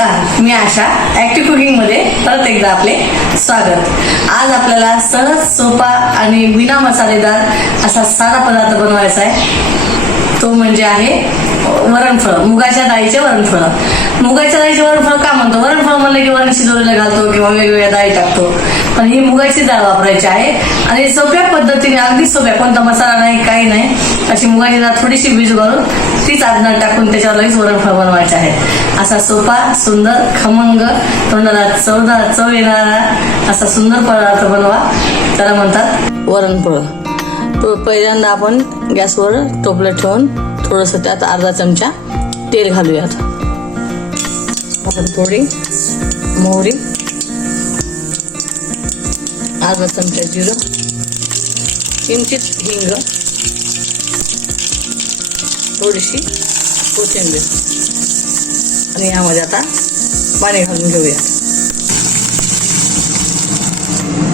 नमस्कार मी आशा ऍक्टिव्ह कुकिंगमध्ये परत एकदा आपले स्वागत. आज आपल्याला सहज सोपा आणि विना मसालेदार असा साधा पदार्थ बनवायचा आहे. तो म्हणजे आहे वरणफळ मुगाच्या डाळीचे वरणफळ. मुगाच्या डाळीचे वरणफळ का म्हणतो? वरणफळ म्हणलं की वरण शिजवलेलं घालतो किंवा वेगवेगळ्या डाळी टाकतो. पण ही मुगाची डाळ वापरायची आहे. आणि सोप्या पद्धतीने अगदी सोप्या कोणता मसाला नाही काही नाही अशी मुगाची डाळ थोडीशी भिज घालून तीच आदनात टाकून त्याच्यावर लगेच वरणफळ बनवायचे आहे. असा सोपा सुंदर खमंग तोंडाला चवदार चव येणारा असा सुंदर पदार्थ बनवा. त्याला म्हणतात वरणफळ तो पहिल्यांदा आपण गॅसवर टोपलं ठेवून थोडंसं त्यात अर्धा चमचा तेल घालूयात. थोडी मोहरी. अर्धा चमचा जिरं किंचित हिंग थोडीशी कोथिंबीर. आणि यामध्ये आता पाणी घालून घेऊया.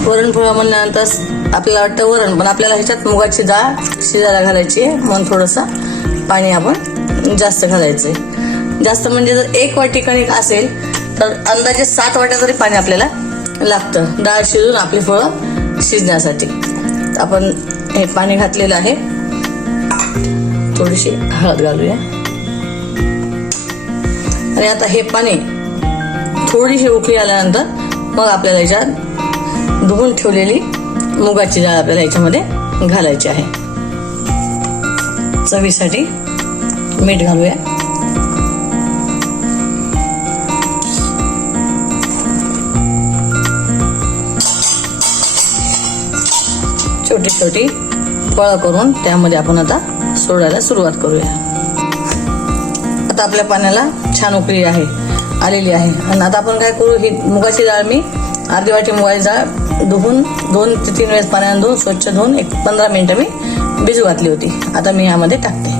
वरणफळ म्हणल्यानंतर आपल्याला वाटतं वरण पण आपल्याला ह्याच्यात मुगाची डाळ शिजायला घालायची आहे म्हणून थोडंसं पाणी आपण जास्त घालायचं आहे जास्त म्हणजे जर एक वाटी कणिक असेल तर अंदाजे सात वाट्या तरी पाणी आपल्याला लागतं. डाळ शिजून आपली फळं शिजण्यासाठी. तर आपण हे पाणी घातलेलं आहे. थोडीशी हळद घालूया. आणि आता हे पाणी थोडीशी उकळी आल्यानंतर मग आपल्याला याच्यात धुवून ठेवलेली मुगाची डाळ आपल्याला याच्यामध्ये घालायची आहे. चवीसाठी मीठ घालूया. छोटी छोटी करून त्यामध्ये आपण आता सोडायला सुरुवात करूया. आता आपल्या पाण्याला छान उकळी आहे आलेली आहे. आणि आता आपण काय करू ही मुगाची डाळ मी अर्धी वाटी मुगाची डाळ धुवून दोन ते तीन वेळेस पाण्याने धुवून स्वच्छ धुवून एक पंधरा मिनिटं मी भिजू घातली होती. आता मी यामध्ये टाकते.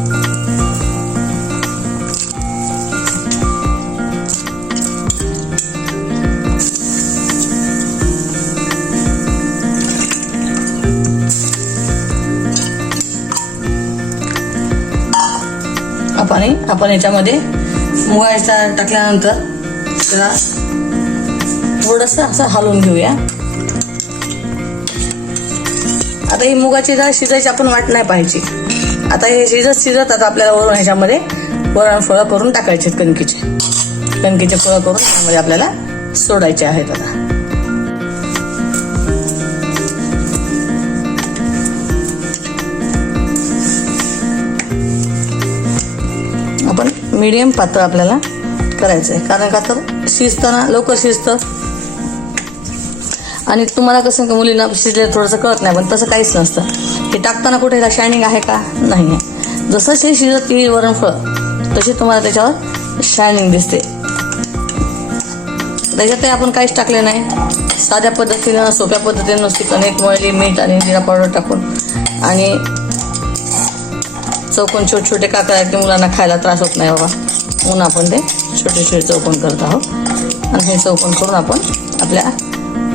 आपण आपण याच्यामध्ये मुगाचा टाकल्यानंतर त्याला थोडस असं हलवून घेऊया. आता ही मुगाची डाळ शिजायची आपण वाट नाही पाहिजे आता हे शिजत शिजत आता आपल्याला वरून ह्याच्यामध्ये वरण फळं करून टाकायचे कणकीचे. कणकीचे फळं करून त्यामध्ये आपल्याला सोडायचे आहेत आता. मीडियम पातळ आपल्याला करायचं आहे कारण का तर शिजताना लवकर शिजतं. आणि तुम्हाला कसं की मुलींना शिजलेलं थोडंसं कळत नाही पण तसं काहीच नसतं. हे टाकताना कुठे ह्याला शायनिंग आहे का? नाही आहे. जसं हे शिजत येईल वरणफळ तशी तुम्हाला त्याच्यावर शायनिंग दिसते. त्याच्यातही आपण काहीच टाकले नाही. साध्या पद्धतीनं सोप्या पद्धतीनं नुसती कणिक मळली मीठ आणि जिरा पावडर टाकून. आणि चौकोन छोटे छोटे काकड आहेत की मुलांना खायला त्रास होत नाही बाबा. म्हणून आपण ते छोटे छोटे चौकोन करत आहोत. आणि हे चौकोन करून आपण आपल्या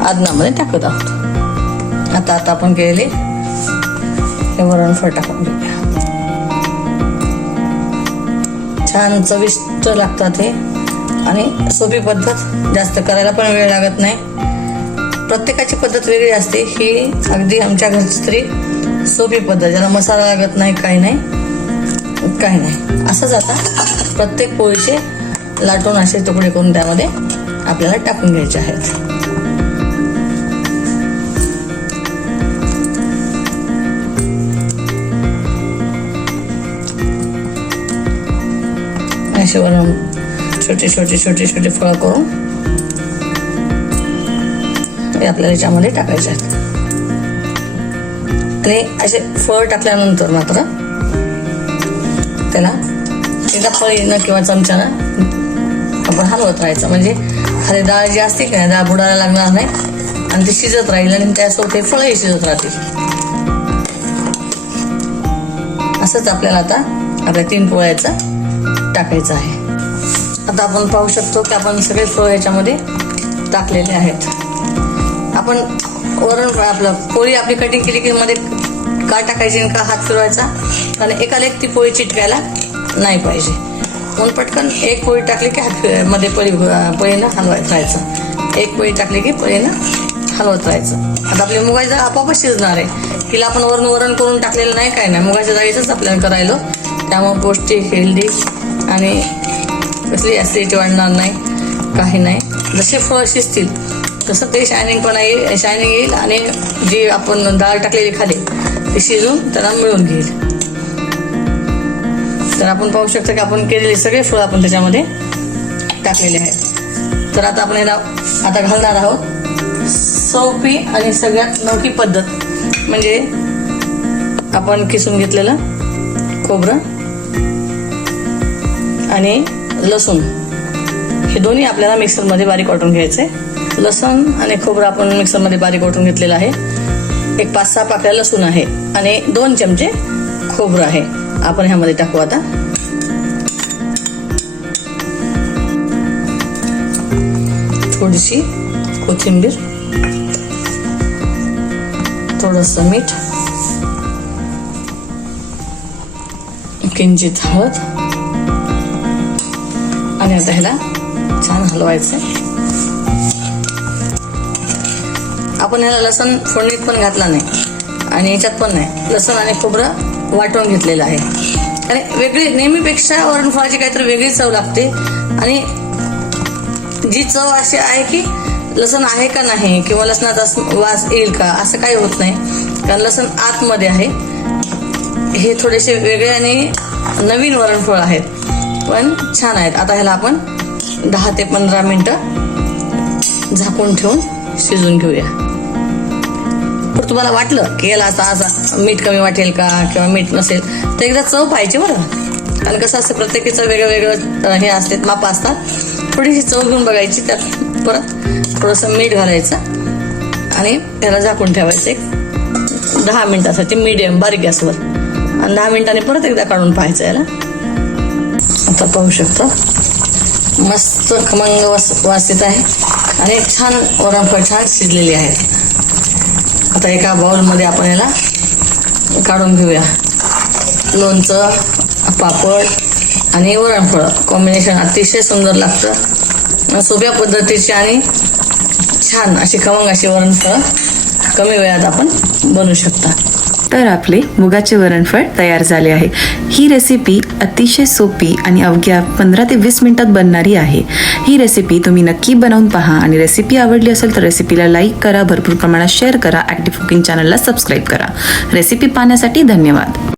आदनामध्ये टाकत आहोत. आता आता आपण केलेले हे वरणफळ टाकून घेऊया. छान चविष्ट लागतात हे. आणि सोपी पद्धत जास्त करायला पण वेळ लागत नाही. प्रत्येकाची पद्धत वेगळी असते. ही अगदी आमच्या घरची तरी सोपी पद्धत. ज्याला मसाला लागत नाही काही नाही. काही नाही. असंच आता प्रत्येक पोळीचे लाटून असे तुकडे करून त्यामध्ये आपल्याला टाकून घ्यायचे आहेत. असे वरून छोटे छोटे छोटे छोटे फळं करून ते आपल्याला याच्यामध्ये टाकायचे आहेत. आणि असे फळ टाकल्यानंतर मात्र त्याला एकदा पळीनं किंवा चमच्यानं आपण हलवत राहायचं. म्हणजे खाली डाळ जी असते की नाही डाळ बुडायला लागणार नाही. आणि ती शिजत राहील आणि त्यासोबत हे फळही शिजत राहतील. असंच आपल्याला आता आपल्या तीन पोळ्याचं टाकायचं आहे. आता आपण पाहू शकतो की आपण सगळे फळ याच्यामध्ये टाकलेले आहेत. आपण वरण आपलं पोळी आपली कटिंग केली की मध्ये का टाकायची का हात फिरवायचा? कारण एकाला एक ती पोळी चिटकायला नाही पाहिजे. मग पटकन एक पोळी टाकली की हात मध्ये पळी पळीनं हलवत राहायचं एक पोळी टाकली की पळीनं हलवत राहायचं आता आपली मुगाची डाळ आपोआपच शिजणार आहे. हिला आपण वरण वरण करून टाकलेलं नाही काय नाही. मुगाच्या जागेचंच आपल्याला करायलो. त्यामुळे पौष्टिक हेल्दी आणि कसली ॲसिडिटी वाढणार नाही. काही नाही. जसे फळं शिजतील तसं ते शायनिंग पण येईल शायनिंग येईल आणि जी आपण डाळ टाकलेली खाली शिजून त्याला मिळून घेईल. तर आपण पाहू शकतो की आपण केलेले सगळे फळं आपण त्याच्यामध्ये टाकलेले आहेत. तर आता आपण याला आता घालणार आहोत सोपी आणि सगळ्यात नवकी पद्धत. म्हणजे आपण किसून घेतलेलं खोबरं आणि लसूण. हे दोन्ही आपल्याला मिक्सरमध्ये बारीक वाटून घ्यायचे. लसूण आणि खोबरं आपण मिक्सरमध्ये बारीक वाटून घेतलेलं आहे. एक पाच सहा पाकळ्या लसूण आहे आणि दोन चमचे खोबरं आहे. आपण ह्यामध्ये टाकू आता. थोडीशी कोथिंबीर थोडस मीठ किंचित हळद आणि आता ह्याला छान हलवायचं आपण ह्याला लसण फोडणीत पण घातला नाही. आणि याच्यात पण नाही. लसण आणि खोबरं वाटून घेतलेलं आहे. आणि वेगळी नेहमीपेक्षा वरणफळाची काहीतरी वेगळी चव लागते. आणि जी चव अशी आहे की लसण आहे का नाही किंवा लसणाचा वास येईल का असं काही होत नाही. कारण लसण आतमध्ये आहे. हे थोडेसे वेगळे आणि नवीन वरणफळ आहेत. पण छान आहेत. आता ह्याला आपण दहा ते पंधरा मिनटं झाकून ठेवून शिजून घेऊया. तुम्हाला वाटलं की याला आता असा मीठ कमी वाटेल का किंवा मीठ नसेल तर एकदा चव पाहिजे बरं. कारण कसं असतं प्रत्येकीचं वेगळं वेगळं हे असते माप असतात. थोडीशी चव घेऊन बघायची त्यात परत थोडंसं मीठ घालायचं आणि त्याला झाकून ठेवायचं एक दहा मिनिटासाठी मीडियम बारीक गॅसवर. आणि दहा मिनिटांनी परत एकदा काढून पाहायचं याला. आता पाहू शकता. मस्त खमंग वास वास येत आहे. आणि छान वरणफळ छान शिजलेली आहे. आता एका बाउलमध्ये आपण याला काढून घेऊया. लोणचं पापड आणि वरणफळ. कॉम्बिनेशन अतिशय सुंदर लागतं. सोप्या पद्धतीची आणि छान अशी खमंग अशी वरणफळ कमी वेळात आपण बनवू शकता. तर आपले मुगाचे वरणफळ तयार झाले आहे. ही रेसिपी अतिशय सोपी आणि अवघ्या पंधरा ते वीस मिनिटात बनणारी आहे. ही रेसिपी तुम्ही नक्की बनवून पहा आणि रेसिपी आवडली असेल तर रेसिपीला लाईक करा भरपूर प्रमाणात शेअर करा ॲक्टिव्ह कुकिंग चॅनलला सबस्क्राईब करा. रेसिपी पाहण्यासाठी धन्यवाद.